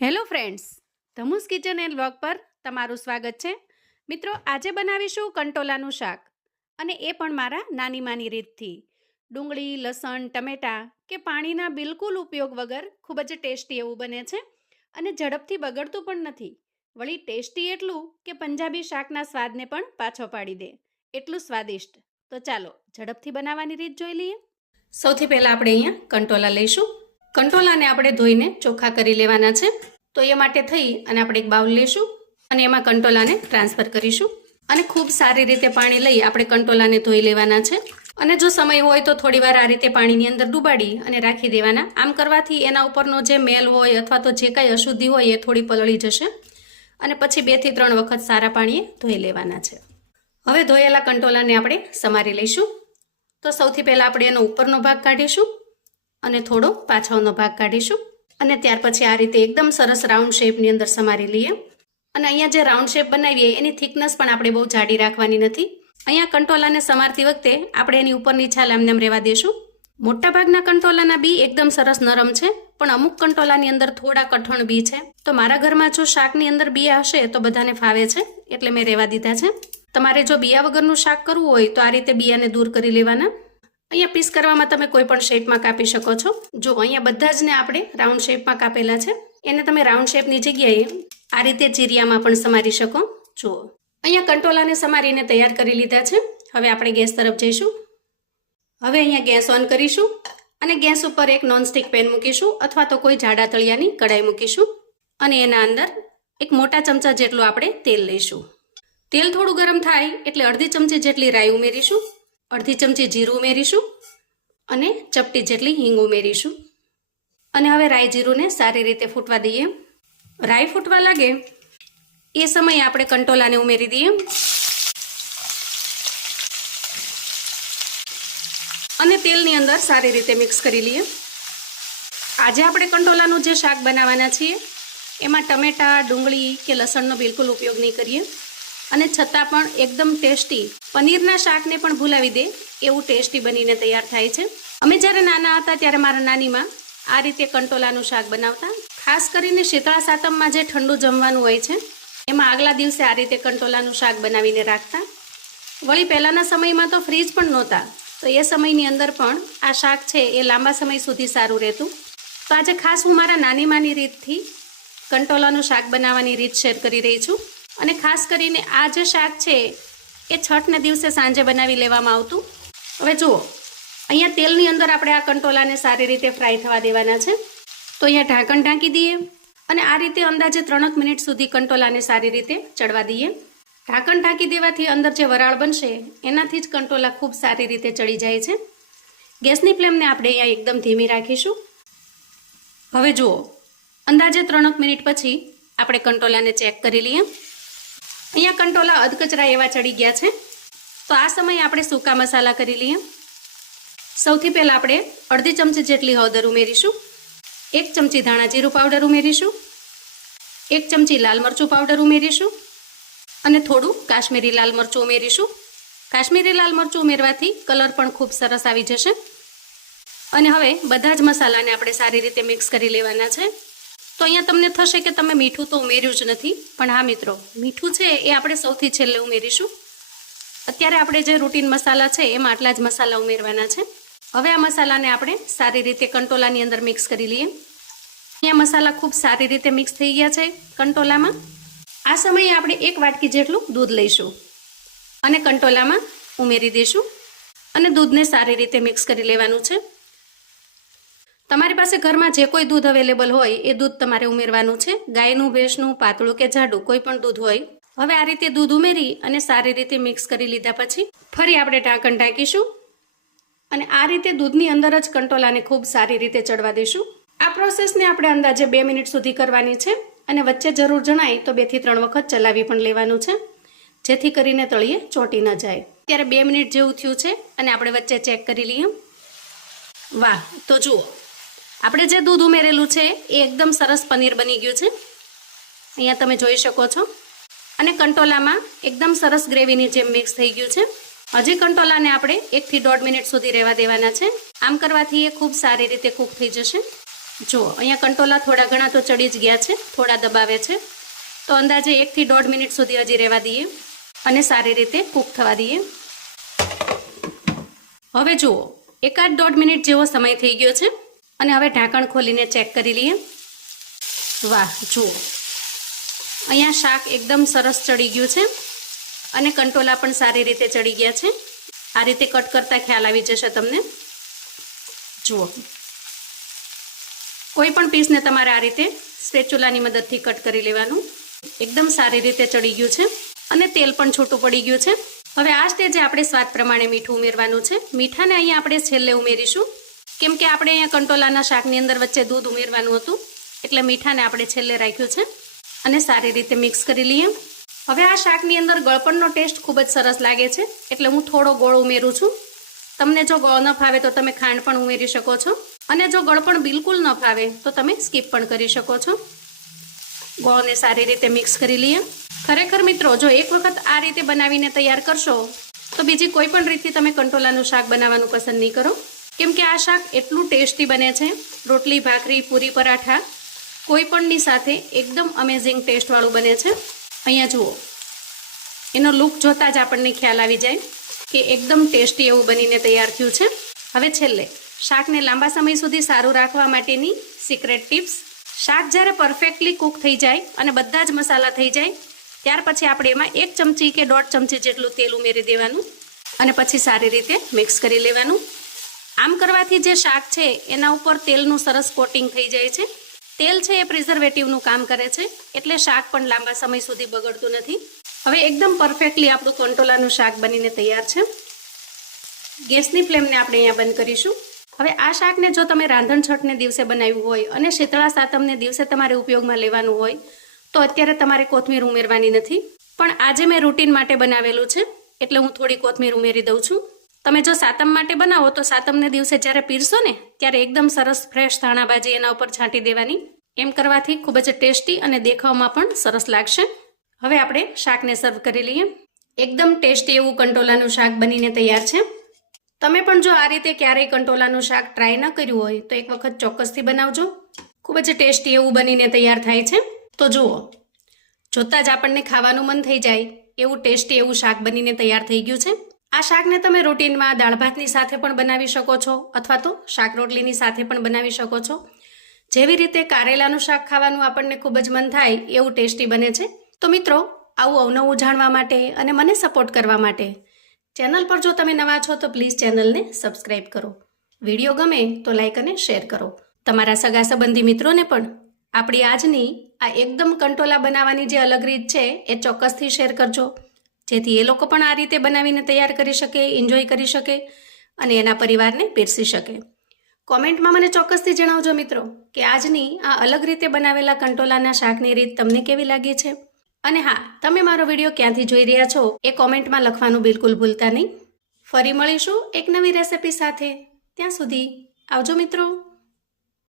Hello friends, ધમુસ kitchen and vlog પર તમારું સ્વાગત છે. મિત્રો, આજે બનાવીશું કંટોલાનું શાક, અને એ પણ મારા નાની માની રીતથી. ડુંગળી, લસણ, ટમેટાં કે પાણીના બિલકુલ ઉપયોગ વગર ખૂબ જ ટેસ્ટી એવું બને છે અને ઝડપથી બગડતું પણ નથી. વળી ટેસ્ટી એટલું કે પંજાબી શાકના સ્વાદને પણ પાછો પાડી દે, એટલું સ્વાદિષ્ટ. તો ચાલો ઝડપથી બનાવવાની રીત જોઈ લઈએ. સૌથી પહેલાં આપણે અહીંયા કંટોલા લઈશું. કંટોલાને આપણે ધોઈને ચોખ્ખા કરી લેવાના છે. તો એ માટે થઈ અને આપણે એક બાઉલ લઈશું અને એમાં કંટોલાને ટ્રાન્સફર કરીશું અને ખૂબ સારી રીતે પાણી લઈ આપણે કંટોલાને ધોઈ લેવાના છે. અને જો સમય હોય તો થોડીવાર આ રીતે પાણીની અંદર ડૂબાડી અને રાખી દેવાના. આમ કરવાથી એના ઉપરનો જે મેલ હોય અથવા તો જે કાંઈ અશુદ્ધિ હોય એ થોડી પલળી જશે અને પછી 2 થી 3 વખત સારા પાણીએ ધોઈ લેવાના છે. હવે ધોયેલા કંટોલાને આપણે સમારી લઈશું. તો સૌથી પહેલાં આપણે એનો ઉપરનો ભાગ કાઢીશું અને થોડો પાછળનો ભાગ કાઢીશું અને ત્યાર પછી આ રીતે એકદમ સરસ રાઉન્ડ શેપની અંદર સમારી લઈએ. અને અહીંયા જે રાઉન્ડ શેપ બનાવીએ એની થિકનેસ પણ આપણે બહુ જાડી રાખવાની નથી. અહીંયા કંટોલાને સમારતી વખતે આપણે એની ઉપરની છાલ આમનેમ રહેવા દઈશું. મોટાભાગના કંટોલાના બી એકદમ સરસ નરમ છે, પણ અમુક કંટોલાની અંદર થોડા કઠણ બી છે. તો મારા ઘરમાં જો શાકની અંદર બિયા હશે તો બધાને ફાવે છે, એટલે મેં રહેવા દીધા છે. તમારે જો બિયા વગરનું શાક કરવું હોય તો આ રીતે બિયાને દૂર કરી લેવાના. અહીંયા પીસ કરવામાં તમે કોઈ પણ શેપમાં કાપી શકો છો. જો અહીંયા બધા જ ને આપણે રાઉન્ડ શેપમાં કાપેલા છે, એને તમે રાઉન્ડ શેપની જગ્યાએ આ રીતે ચીરિયામાં પણ સમારી શકો. જુઓ, અહીંયા કંટોલાને સમારીને તૈયાર કરી લીધા છે. હવે આપણે ગેસ તરફ જઈશું. હવે અહીંયા ગેસ ઓન કરીશું અને ગેસ ઉપર એક નોનસ્ટિક પેન મૂકીશું અથવા તો કોઈ જાડા તળિયાની કડાઈ મૂકીશું અને એના અંદર એક મોટા ચમચા જેટલું આપણે તેલ લઈશું. તેલ થોડું ગરમ થાય એટલે અડધી ચમચી જેટલી રાઈ ઉમેરીશું, અડધી ચમચી જીરું ઉમેરીશું અને ચપટી જેટલી હિંગ ઉમેરીશું. અને હવે રાઈ જીરુંને સારી રીતે ફૂટવા દઈએ. રાઈ ફૂટવા લાગે એ સમયે આપણે કંટોલાને ઉમેરી દઈએ અને તેલની અંદર સારી રીતે મિક્સ કરી લઈએ. આજે આપણે કંટોલાનું જે શાક બનાવવાના છીએ એમાં ટમેટાં, ડુંગળી કે લસણનો બિલકુલ ઉપયોગ નહીં કરીએ અને છતાં પણ એકદમ ટેસ્ટી, પનીરના શાકને પણ ભૂલાવી દે એવું ટેસ્ટી બનીને તૈયાર થાય છે. અમે જ્યારે નાના હતા ત્યારે મારા નાનીમાં આ રીતે કંટોલાનું શાક બનાવતા. ખાસ કરીને શીતળા સાતમમાં જે ઠંડુ જમવાનું હોય છે એમાં આગલા દિવસે આ રીતે કંટોલાનું શાક બનાવીને રાખતા. વળી પહેલાંના સમયમાં તો ફ્રીજ પણ નહોતા, તો એ સમયની અંદર પણ આ શાક છે એ લાંબા સમય સુધી સારું રહેતું. તો આજે ખાસ હું મારા નાની માની રીતથી કંટોલાનું શાક બનાવવાની રીત શેર કરી રહી છું. અને ખાસ કરીને આ જે શાક છે એ છઠને દિવસે સાંજે બનાવી લેવામાં આવતું. હવે જુઓ, અહીંયા તેલની અંદર આપણે આ કંટોલાને સારી રીતે ફ્રાય થવા દેવાના છે. તો અહીંયા ઢાંકણ ઢાંકી દઈએ અને આ રીતે અંદાજે 3 મિનિટ સુધી કંટોલાને સારી રીતે ચડવા દઈએ. ઢાંકણ ઢાંકી દેવાથી અંદર જે વરાળ બનશે એનાથી જ કંટોલા ખૂબ સારી રીતે ચડી જાય છે. ગેસની ફ્લેમને આપણે અહીંયા એકદમ ધીમી રાખીશું. હવે જુઓ, અંદાજે 3 મિનિટ પછી આપણે કંટોલાને ચેક કરી લઈએ. અહીંયા કંટોલા અધકચરા એવા ચડી ગયા છે. તો આ સમયે આપણે સૂકા મસાલા કરી લઈએ. સૌથી પહેલાં આપણે અડધી ચમચી જેટલી હળદર ઉમેરીશું, 1 ચમચી ધાણા જીરું પાવડર ઉમેરીશું, 1 ચમચી લાલ મરચું પાવડર ઉમેરીશું અને થોડું કાશ્મીરી લાલ મરચું ઉમેરીશું. કાશ્મીરી લાલ મરચું ઉમેરવાથી કલર પણ ખૂબ સરસ આવી જશે. અને હવે બધા જ મસાલાને આપણે સારી રીતે મિક્સ કરી લેવાના છે. તો અહીંયા તમને થશે કે તમે મીઠું તો ઉમેર્યું જ નથી, પણ હા મિત્રો, મીઠું છે એ આપણે સૌથી છેલ્લે ઉમેરીશું. અત્યારે આપણે જે રૂટીન મસાલા છે એમાં આટલા જ મસાલા ઉમેરવાના છે. હવે આ મસાલાને આપણે સારી રીતે કંટોલાની અંદર મિક્સ કરી લઈએ. અહીંયા મસાલા ખૂબ સારી રીતે મિક્સ થઈ ગયા છે કંટોલામાં. આ સમયે આપણે 1 વાટકી જેટલું દૂધ લઈશું અને કંટોલામાં ઉમેરી દઈશું અને દૂધને સારી રીતે મિક્સ કરી લેવાનું છે. તમારી પાસે ઘરમાં જે કોઈ દૂધ અવેલેબલ હોય એ દૂધ તમારે ઉમેરવાનું છે. ગાયનું, ભેંસનું, પાતળું કે જાડું કોઈ પણ દૂધ હોય. હવે આ રીતે દૂધ ઉમેરી અને સારી રીતે મિક્સ કરી લીધા પછી ફરી આપણે ઢાંકણ ઢાંકીશું અને આ રીતે દૂધની અંદર જ કંટોલાને ખૂબ સારી રીતે ચડવા દઈશું. આ પ્રોસેસને આપણે અંદાજે 2 મિનિટ સુધી કરવાની છે અને વચ્ચે જરૂર જણાય તો 2 થી 3 વખત ચલાવી પણ લેવાનું છે, જેથી કરીને તળિયે ચોંટી ન જાય. ત્યારે 2 મિનિટ જેવું થયું છે અને આપણે વચ્ચે ચેક કરી લઈએ. વાહ! તો જુઓ, આપણે જે દૂધ ઉમેરેલું છે એ એકદમ સરસ પનીર બની ગયું છે. અહીંયા તમે જોઈ શકો છો. અને કંટોલામાં એકદમ સરસ ગ્રેવીની જેમ મિક્સ થઈ ગયું છે. હજી કંટોલાને આપણે 1 થી 1.5 મિનિટ સુધી રહેવા દેવાના છે. આમ કરવાથી એ ખૂબ સારી રીતે કૂક થઈ જશે. જો અહીંયા કંટોલા થોડા ઘણા તો ચડી જ ગયા છે, થોડા દબાવે છે, તો અંદાજે 1 થી 1.5 મિનિટ સુધી હજી રહેવા દઈએ અને સારી રીતે કૂક થવા દઈએ. હવે જુઓ 1-1.5 મિનિટ જેવો સમય થઈ ગયો છે અને હવે ઢાંકણ ખોલીને ચેક કરી લઈએ. વાહ, જુઓ અહીંયા શાક એકદમ સરસ ચડી ગયું છે અને કંટોલા પણ સારી રીતે ચડી ગયા છે. આ રીતે કટ કરતા ખ્યાલ આવી જશે તમને. જુઓ કોઈ પણ પીસને તમારે આ રીતે સ્પેચ્યુલાની મદદથી કટ કરી લેવાનું. એકદમ સારી રીતે ચડી ગયું છે અને તેલ પણ છૂટું પડી ગયું છે. હવે આ સ્ટેજે આપણે સ્વાદ પ્રમાણે મીઠું ઉમેરવાનું છે. મીઠાને અહીંયા આપણે છેલ્લે ઉમેરીશું, કેમ કે આપણે અહીંયા કંટોલાના શાકની અંદર વચ્ચે દૂધ ઉમેરવાનું હતું, એટલે મીઠાને આપણે છેલ્લે રાખ્યું છે અને સારી રીતે મિક્સ કરી લઈએ. હવે આ શાકની અંદર ગળપણનો ટેસ્ટ ખૂબ જ સરસ લાગે છે, એટલે હું થોડો ગોળ ઉમેરું છું. તમને જો ગોળ ન ફાવે તો તમે ખાંડ પણ ઉમેરી શકો છો અને જો ગળપણ બિલકુલ ન ફાવે તો તમે સ્કીપ પણ કરી શકો છો. ગોળને સારી રીતે મિક્સ કરી લઈએ. ખરેખર મિત્રો, જો એક વખત આ રીતે બનાવીને તૈયાર કરશો તો બીજી કોઈ પણ રીતથી તમે કંટોલાનું શાક બનાવવાનું પસંદ નહીં કરો, કેમ કે આ શાક એટલું ટેસ્ટી બને છે. રોટલી, ભાખરી, પૂરી, પરાઠા કોઈ પણની સાથે એકદમ અમેઝિંગ ટેસ્ટવાળું બને છે. અહીંયા જુઓ, એનો લુક જોતાં જ આપણને ખ્યાલ આવી જાય કે એકદમ ટેસ્ટી એવું બનીને તૈયાર થયું છે. હવે છેલ્લે શાકને લાંબા સમય સુધી સારું રાખવા માટેની સિક્રેટ ટિપ્સ. શાક જ્યારે પરફેક્ટલી કૂક થઈ જાય અને બધા જ મસાલા થઈ જાય ત્યાર પછી આપણે એમાં 1 ચમચી કે 1.5 ચમચી જેટલું તેલ ઉમેરી દેવાનું અને પછી સારી રીતે મિક્સ કરી લેવાનું. આમ કરવાથી જે શાક છે એના ઉપર તેલનું સરસ કોટિંગ થઈ જાય છે. તેલ છે એ પ્રિઝર્વેટિવનું કામ કરે છે, એટલે શાક પણ લાંબા સમય સુધી બગડતું નથી. હવે એકદમ પરફેક્ટલી આપણું કંટોલાનું શાક બનીને તૈયાર છે. ગેસની ફ્લેમને આપણે અહીંયા બંધ કરીશું. હવે આ શાકને જો તમે રાંધણછઠને દિવસે બનાવ્યું હોય અને શીતળા સાતમને દિવસે તમારે ઉપયોગમાં લેવાનું હોય તો અત્યારે તમારે કોથમીર ઉમેરવાની નથી, પણ આજે મેં રૂટીન માટે બનાવેલું છે એટલે હું થોડી કોથમીર ઉમેરી દઉં છું. તમે જો સાતમ માટે બનાવો તો સાતમને દિવસે જ્યારે પીરશો ને ત્યારે એકદમ સરસ ફ્રેશ ધાણાભાજી એના ઉપર છાંટી દેવાની. એમ કરવાથી ખૂબ જ ટેસ્ટી અને દેખાવમાં પણ સરસ લાગશે. હવે આપણે શાકને સર્વ કરી લઈએ. એકદમ ટેસ્ટી એવું કંટોલાનું શાક બનીને તૈયાર છે. તમે પણ જો આ રીતે ક્યારેય કંટોલાનું શાક ટ્રાય ન કર્યું હોય તો એક વખત ચોક્કસથી બનાવજો. ખૂબ જ ટેસ્ટી એવું બનીને તૈયાર થાય છે. તો જુઓ, જોતાં જ આપણને ખાવાનું મન થઈ જાય એવું ટેસ્ટી એવું શાક બનીને તૈયાર થઈ ગયું છે. આ શાકને તમે રૂટીનમાં દાળ ભાતની સાથે પણ બનાવી શકો છો અથવા તો શાક રોટલીની સાથે પણ બનાવી શકો છો. જેવી રીતે કારેલાનું શાક ખાવાનું આપણને ખૂબ જ મન થાય એવું ટેસ્ટી બને છે. તો મિત્રો, આવું અવનવું જાણવા માટે અને મને સપોર્ટ કરવા માટે ચેનલ પર જો તમે નવા છો તો પ્લીઝ ચેનલને સબસ્ક્રાઈબ કરો. વિડીયો ગમે તો લાઈક અને શેર કરો. તમારા સગા સંબંધી મિત્રોને પણ આપણી આજની આ એકદમ કંટોલા બનાવવાની જે અલગ રીત છે એ ચોક્કસથી શેર કરજો, જેથી એ લોકો પણ આ રીતે બનાવીને તૈયાર કરી શકે, એન્જોય કરી શકે અને એના પરિવારને પીરસી શકે. કોમેન્ટમાં મને ચોક્કસથી જણાવજો મિત્રો કે આજની આ અલગ રીતે બનાવેલા કંટોલાના શાકની રીત તમને કેવી લાગી છે. અને હા, તમે મારો વિડીયો ક્યાંથી જોઈ રહ્યા છો એ કોમેન્ટમાં લખવાનું બિલકુલ ભૂલતા નહીં. ફરી મળીશું એક નવી રેસિપી સાથે. ત્યાં સુધી આવજો મિત્રો.